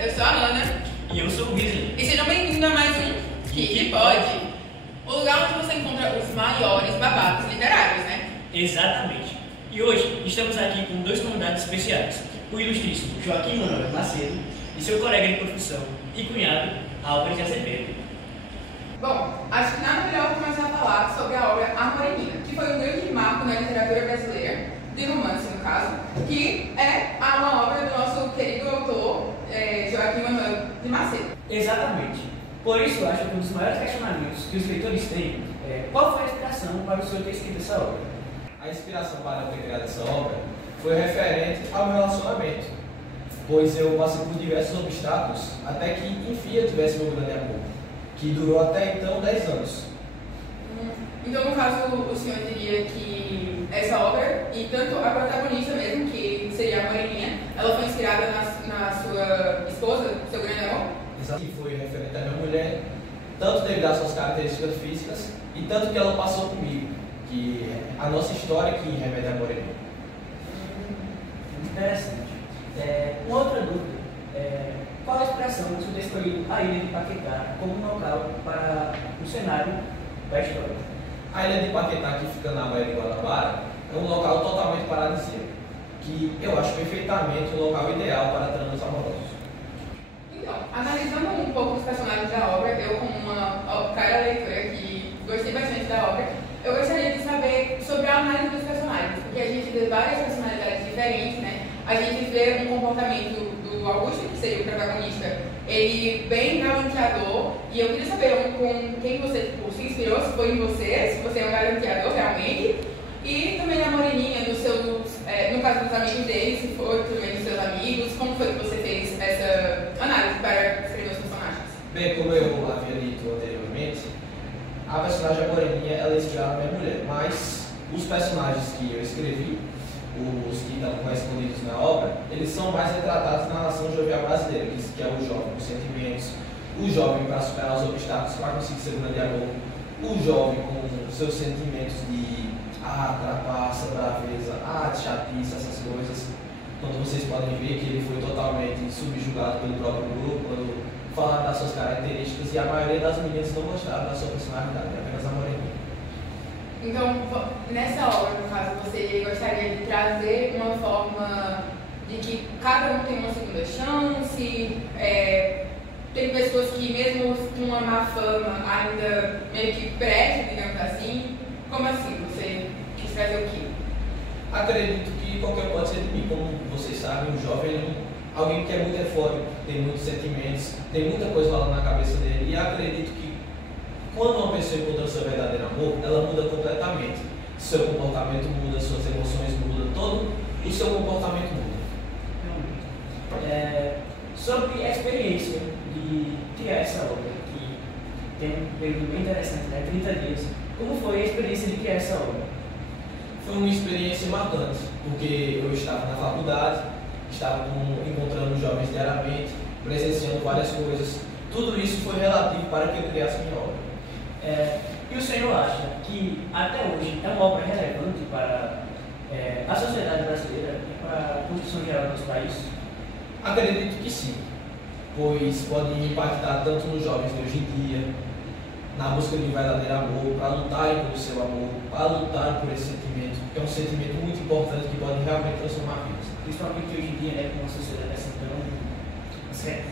eu sou a Ana. E eu sou o Weasley. E sejam bem-vindos a mais um Que Pode, o lugar onde você encontra os maiores babacos literários, né? Exatamente. E hoje estamos aqui com dois convidados especiais. O ilustríssimo Joaquim Manuel Macedo e seu colega de profissão e cunhado, Álvaro de Azevedo. Bom, acho que nada melhor começar a falar sobre a obra A Moreninha, que foi um grande marco na literatura brasileira, de romance no caso, que é uma obra do nosso querido autor Joaquim Manuel de Macedo. Exatamente. Por isso, acho que um dos maiores questionamentos que os leitores têm é qual foi a inspiração para o senhor ter escrito essa obra? A inspiração para ter criado essa obra foi referente ao meu relacionamento, pois eu passei por diversos obstáculos até que, enfim, eu tivesse meu grande amor, que durou até então 10 anos. Então, no caso, o senhor diria que essa obra, e tanto a protagonista mesmo, que seria a Moreninha, ela foi inspirada na sua esposa, seu grande amor? Exato. E foi referente à minha mulher, tanto devido às suas características físicas, e tanto que ela passou comigo, que é a nossa história que remete à Moreninha. Interessante. Uma outra dúvida, qual a inspiração que o senhor ter escolhido a ilha de Paquetá como um local para o cenário da história? A ilha de Paquetá, que fica na Baía de Guanabara, é um local totalmente paradisíaco, que eu acho perfeitamente o local ideal para trânsitos amorosos. Então, analisando um pouco os personagens da obra, eu como uma cara leitora que gostei bastante da obra, eu gostaria de saber sobre a análise dos personagens, porque a gente vê várias personalidades diferentes, né? A gente vê um comportamento do Augusto, que seria o protagonista, ele bem galanteador, e eu queria saber com quem você se inspirou, se foi em você, se você é um galanteador realmente, e também a Moreninha, no caso dos amigos dele, se for também dos seus amigos, como foi que você fez essa análise para escrever os personagens? Bem, como eu havia dito anteriormente, a personagem Moreninha ela é inspirada na minha mulher, mas os personagens que eu escrevi, os que estão correspondidos na obra, eles são mais retratados na nação jovial brasileira, que é o jovem com sentimentos, o jovem para superar os obstáculos, para conseguir ser grande amor, o jovem com seus sentimentos de trapaça, braveza, chatice, essas coisas. Quando vocês podem ver que ele foi totalmente subjugado pelo próprio grupo, quando falaram das suas características, e a maioria das meninas não gostaram da sua personalidade, apenas a Moreninha. Então, nessa obra, no caso, você gostaria de trazer uma forma de que cada um tem uma segunda chance, tem pessoas que mesmo com uma má fama ainda meio que prestam, digamos assim. Como assim? Você quis trazer o quê? Acredito que qualquer um pode ser de mim, como vocês sabem, um jovem é alguém que é muito eufórico, tem muitos sentimentos, tem muita coisa rolando na cabeça dele, e acredito que quando uma pessoa encontra o seu verdadeiro amor, ela muda completamente. Seu comportamento muda, suas emoções mudam, todo o seu comportamento muda. Sobre a experiência de criar essa obra, que tem um período bem interessante, 30 dias, como foi a experiência de criar essa obra? Foi uma experiência marcante, porque eu estava na faculdade, estava encontrando jovens diariamente, presenciando várias coisas. Tudo isso foi relativo para que eu criasse minha obra. E o senhor acha que até hoje é uma obra relevante para a sociedade brasileira e para a construção geral do nosso país? Acredito que sim, pois pode impactar tanto nos jovens de hoje em dia, na busca de um verdadeiro amor, para lutarem pelo seu amor, para lutarem por esse sentimento, que é um sentimento muito importante que pode realmente transformar vidas. Principalmente hoje em dia, com uma sociedade assim tão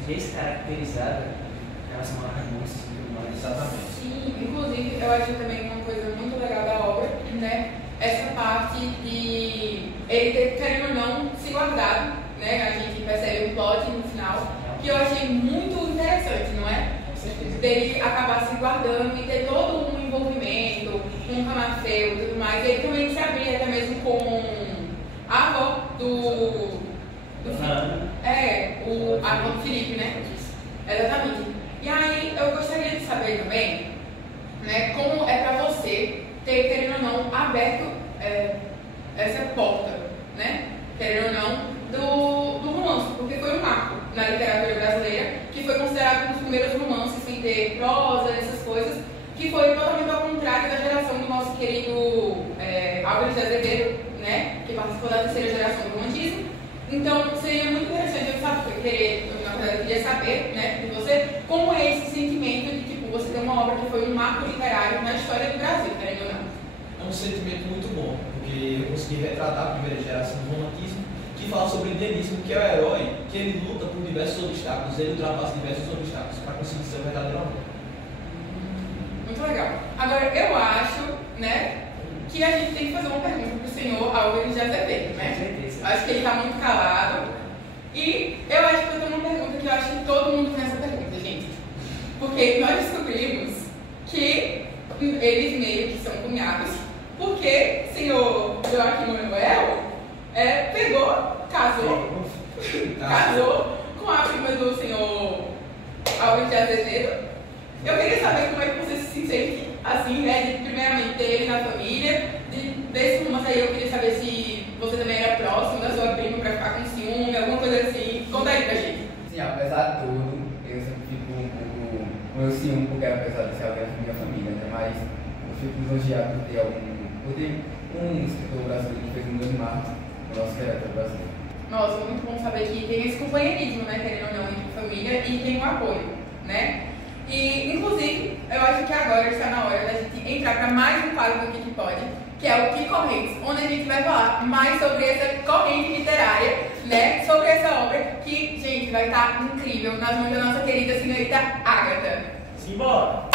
descaracterizada em relação a romances e tudo mais. Exatamente. Sim, inclusive eu acho também uma coisa muito legal da obra, né? Essa parte de ele ter, querendo ou não, se guardado, né? A gente percebe o plot no final, que eu achei muito interessante, não é? Com certeza. Dele acabar se guardando e ter todo um envolvimento com o Camafeu e tudo mais. Ele também se abria até mesmo com a avó do Felipe. A avó do Felipe, né? Exatamente. E aí eu gostaria de saber também, né, como é para você ter, querendo ou não, aberto essa porta, né? Querendo ou não, do romance, porque foi um marco na literatura brasileira, que foi considerado um dos primeiros romances sem ter prosa, essas coisas, que foi totalmente ao contrário da geração do nosso querido Álvaro de Azevedo, né? Que participou da terceira geração do romantismo. Então, seria muito interessante, eu querer mas eu queria saber, né, de você, como é esse sentimento de, tipo, você ter uma obra que foi um marco literário na história do Brasil, querendo ou não? É um sentimento muito bom, porque eu consegui retratar a primeira geração do romantismo, que fala sobre o idealismo, que é o herói, que ele luta por diversos obstáculos, ele ultrapassa diversos obstáculos para conseguir ser o verdadeiro amor. Muito legal. Agora, eu acho, né, que a gente tem que fazer uma pergunta para o senhor Álvares de Azevedo, né? Com certeza. Acho que ele está muito calado. E eu acho que eu tenho uma pergunta que eu acho que todo mundo tem essa pergunta, gente. Porque nós descobrimos que eles meio que são cunhados, porque o senhor Joaquim Manuel casou com a prima do senhor Álvares de Azevedo. Eu queria saber como é que você se sente, assim, né, de primeiramente ter ele na família, desse romance aí eu queria saber se você também era próximo da sua prima pra ficar com ciúme, alguma coisa assim. Conta aí pra gente. Sim, apesar de tudo, eu sempre fico um pouco com meu ciúme, porque apesar de ser alguém da minha família, né, mas eu fico lisonjeado por ter um escritor brasileiro que fez um grande marco no nosso teatro brasileiro. Nossa, muito bom saber que tem esse companheirismo, né, querendo ou não, entre família e tem um apoio, né? E, inclusive, eu acho que agora está na hora da gente entrar para mais um quadro do Que Pode, que é o Que Correntes, onde a gente vai falar mais sobre essa corrente literária, né? Sobre essa obra que, gente, vai estar incrível nas mãos da nossa querida senhorita Ágata. Simbora!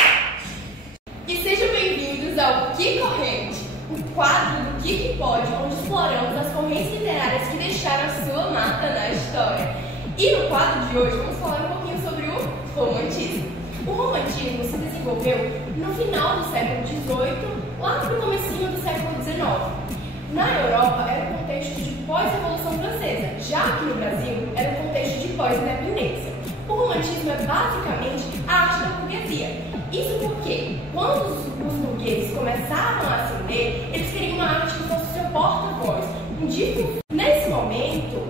E sejam bem-vindos ao Que Corrente, o quadro do Que Pode, onde exploramos as correntes literárias que deixaram a sua marca na história. E no quadro de hoje vamos falar um pouquinho sobre o romantismo. O romantismo se desenvolveu no final do século XVIII, lá no comecinho do século XIX. Na Europa era um contexto de pós-revolução francesa, já que no Brasil era um contexto de pós-independência. O romantismo é basicamente a arte da burguesia. Isso porque, quando os burgueses começavam a ascender, eles queriam uma arte que fosse seu porta-voz. Nesse momento,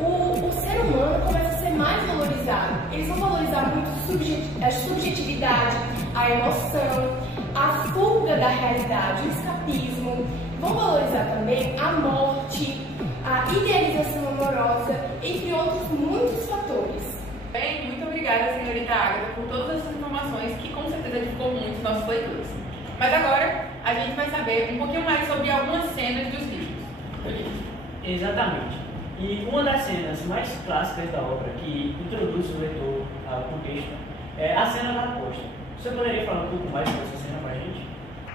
o ser humano começa a ser mais valorizado. Eles vão valorizar muito a subjetividade, a emoção, a fuga da realidade, o escapismo. Vão valorizar também a morte, a idealização amorosa, entre outros muitos fatores. Bem, muito obrigada, senhorita Ágata, por todas essas informações que com certeza edificou muito nossos leitores. Mas agora a gente vai saber um pouquinho mais sobre algumas cenas dos livros. Exatamente. E uma das cenas mais clássicas da obra, que introduz o leitor ao contexto, é a cena da aposta. Você poderia falar um pouco mais sobre essa cena para a gente?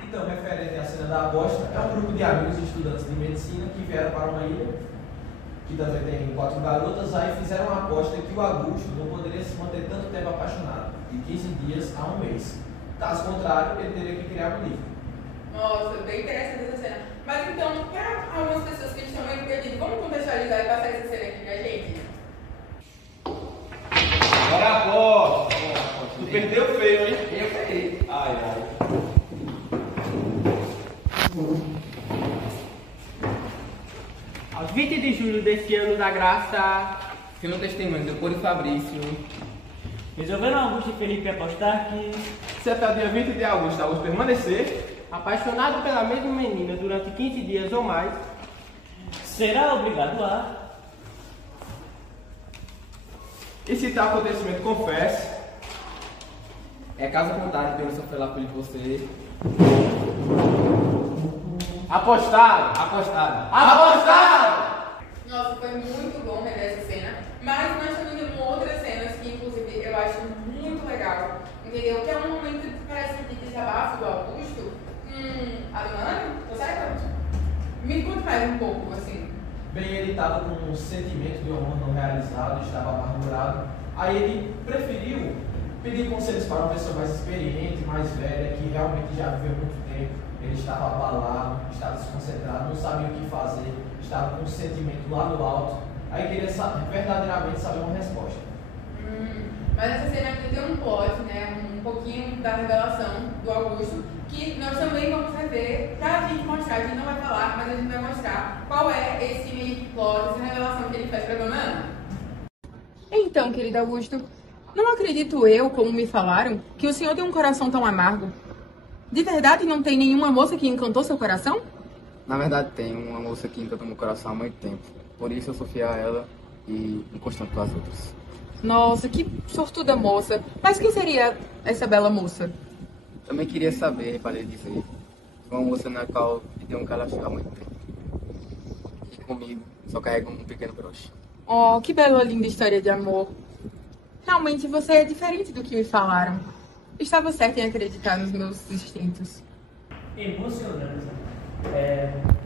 Então, referente à cena da aposta, é um grupo de amigos e estudantes de medicina que vieram para uma ilha, que também tem 4 garotas, aí fizeram uma aposta que o Augusto não poderia se manter tanto tempo apaixonado, de 15 dias a um mês. Caso contrário, ele teria que criar um livro. Nossa, bem interessante essa cena. Mas então, para algumas pessoas que estão meio perdidas, vamos contextualizar e passar essa cena aqui pra gente? Bora aposta! Tu perdeu feio, hein? Eu perdi. Ai, ai. Aos 20 de julho deste ano da graça, Filme testemunho do Coro Fabrício. Resolveram Augusto e Felipe apostar que... se até o dia 20 de agosto Augusto permanecer apaixonado pela mesma menina durante 15 dias ou mais, será obrigado a... e se tal acontecimento confesse, Caso contrário, pelo sofrer lá por você. apostado! Nossa, foi muito bom rever essa cena. Mas nós também temos outras cenas que, inclusive, eu acho muito legal. Entendeu? Que é um momento que parece de desabafo do Augusto. A dona Ana, tá certo? Me conta mais um pouco, assim. Bem, ele estava com um sentimento de amor não realizado, estava amargurado. Aí ele preferiu pedir conselhos para uma pessoa mais experiente, mais velha, que realmente já viveu muito tempo. Ele estava abalado, estava desconcentrado, não sabia o que fazer, estava com um sentimento lá no alto. Aí queria verdadeiramente saber uma resposta. Mas essa cena aqui tem um plot, né? Um pouquinho da revelação do Augusto, que nós também vamos rever pra gente mostrar. A gente não vai falar, mas a gente vai mostrar qual é esse meio que plot, essa revelação que ele faz pra dona Ana. Então, querido Augusto, não acredito eu, como me falaram, que o senhor tem um coração tão amargo. De verdade não tem nenhuma moça que encantou seu coração? Na verdade, tem uma moça que encantou meu coração há muito tempo. Por isso eu sou fiel a ela e inconstante com as outras. Nossa, que sortuda moça. Mas quem seria essa bela moça? Também queria saber, para lhe dizer, uma moça na qual tem um cadastro há muito tempo. E comigo só carrega um pequeno broche. Oh, que bela, linda história de amor. Realmente você é diferente do que me falaram. Estava certa em acreditar nos meus instintos. Emocionante.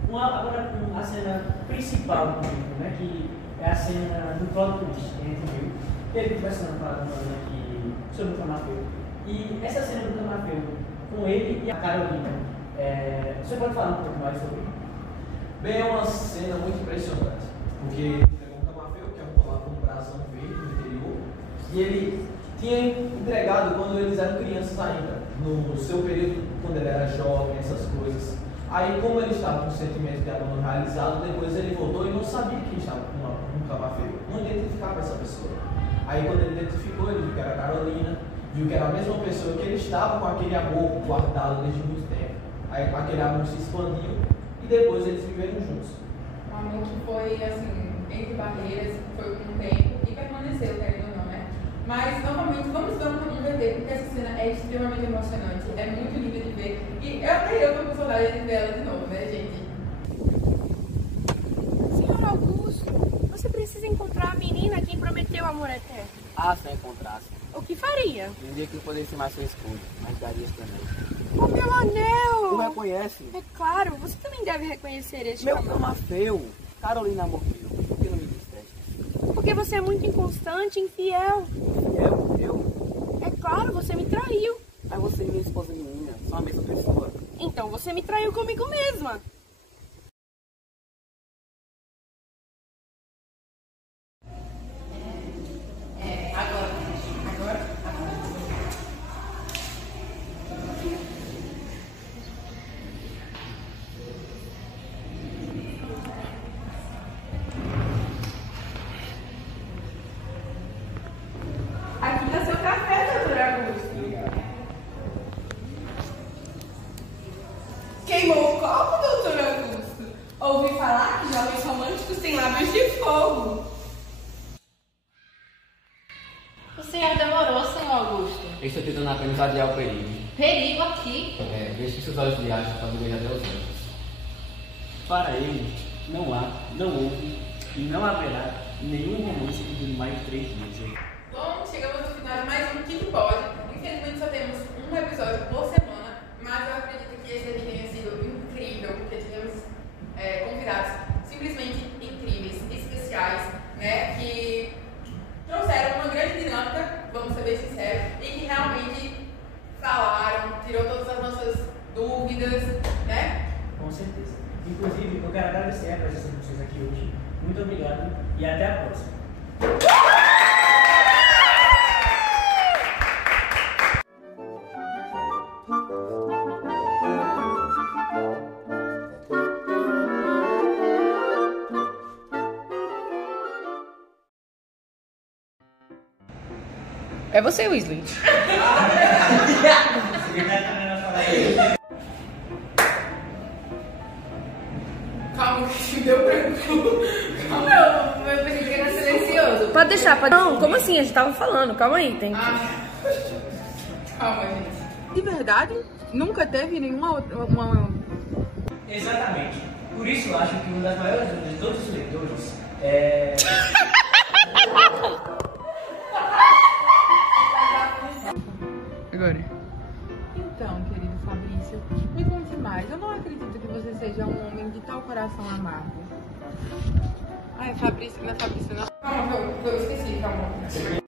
Agora, a cena principal do filme, né, que é a cena do plot twist que a gente viu. Ele conversando com a dona aqui sobre o Camafeu. E essa cena do Camafeu, com ele e a Carolina, você pode falar um pouco mais sobre? Bem, é uma cena muito impressionante, porque ele pegou um Camafeu, que é um colar com um brasão verde no interior, e ele tinha entregado quando eles eram crianças ainda, no seu período, quando ele era jovem, essas coisas. Aí, como ele estava com o sentimento de abandono realizado, depois ele voltou e não sabia que estava com um Camafeu, não identificava essa pessoa. Aí, quando ele identificou, ele viu que era a Carolina, viu que era a mesma pessoa, que ele estava com aquele amor guardado desde muito tempo. Aí, aquele amor se expandiu e depois eles viveram juntos. Um amor que foi, assim, entre barreiras, foi com o tempo e permaneceu, querendo ou não, né? Mas, novamente, vamos ver um VT, porque essa cena é extremamente emocionante, é muito linda de ver. E até eu tô com saudade de ver ela de novo, né, gente? Senhor Augusto, você precisa encontrar a menina a quem prometeu amor eterno. Ah, se eu encontrasse. O que faria? Um dia que eu poderia ser mais seu escudo, mas daria esse também. O meu anel! Tu reconhece? É claro, você também deve reconhecer este Meu amor. Camafeu, Carolina amor meu, por que não me disseste? Porque você é muito inconstante e infiel. Eu? É claro, você me traiu. Mas você e minha esposa menina são a mesma pessoa. Então você me traiu comigo mesma. Aqui tá seu café, doutor Augusto. Queimou o copo, doutor Augusto? Ouvi falar que jovens românticos têm lábios de fogo. O senhor demorou, senhor Augusto. Eu estou tentando apenas adiar o perigo. Perigo aqui. Vejo que seus olhos de aço podem ver até os anjos. Para ele, não há, não houve e não haverá nenhum romance que dure mais de 3 dias. Bom, chegamos no final de mais um Que Pode. Infelizmente só temos um episódio por semana, mas eu acredito que esse aqui tenha sido incrível, porque tivemos convidados simplesmente incríveis, especiais, né, que trouxeram uma grande dinâmica, vamos ser bem sinceros, e que realmente falaram, tirou todas as nossas dúvidas, né? Com certeza. Inclusive, eu quero agradecer a presença de vocês aqui hoje. Muito obrigado e até a próxima. É você, Weasley. Calma, que deu branco. Calma, eu pensei que era silencioso. Pode deixar, pode. Não, como assim? A gente tava falando. Calma aí, tem que. Calma, gente. De verdade? Nunca teve nenhuma outra. Exatamente. Por isso eu acho que uma das maiores dúvidas de todos os leitores é. Agora. Então, querido Fabrício, me conte mais. Eu não acredito que você seja um homem de tal coração amargo. Ai, Fabrício, não é Fabrício, não. Calma, eu esqueci, calma.